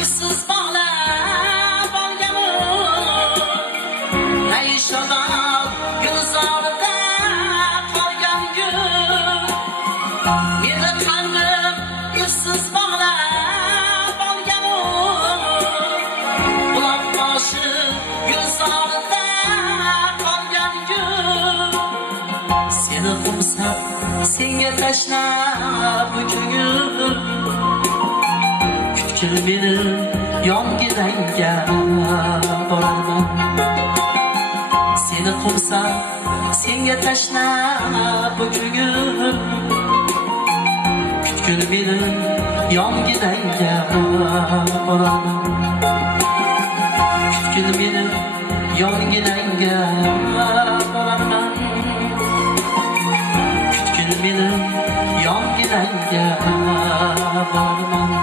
ipsiz bog'lab olganim Ayshodan gulzorida qolgan gul meni qalbim ipsiz bog'lab olganim buloq boshi gulzorida qolgan gul seni qo'msab senga tashlab bu ko'ngil kutgil meni yongilanga borarman seni qo'msab senga tashlab bu ko'ngil kutgil meni yongilanga borarman kutgil meni yongilanga borarman kutgil meni yongilanga borarman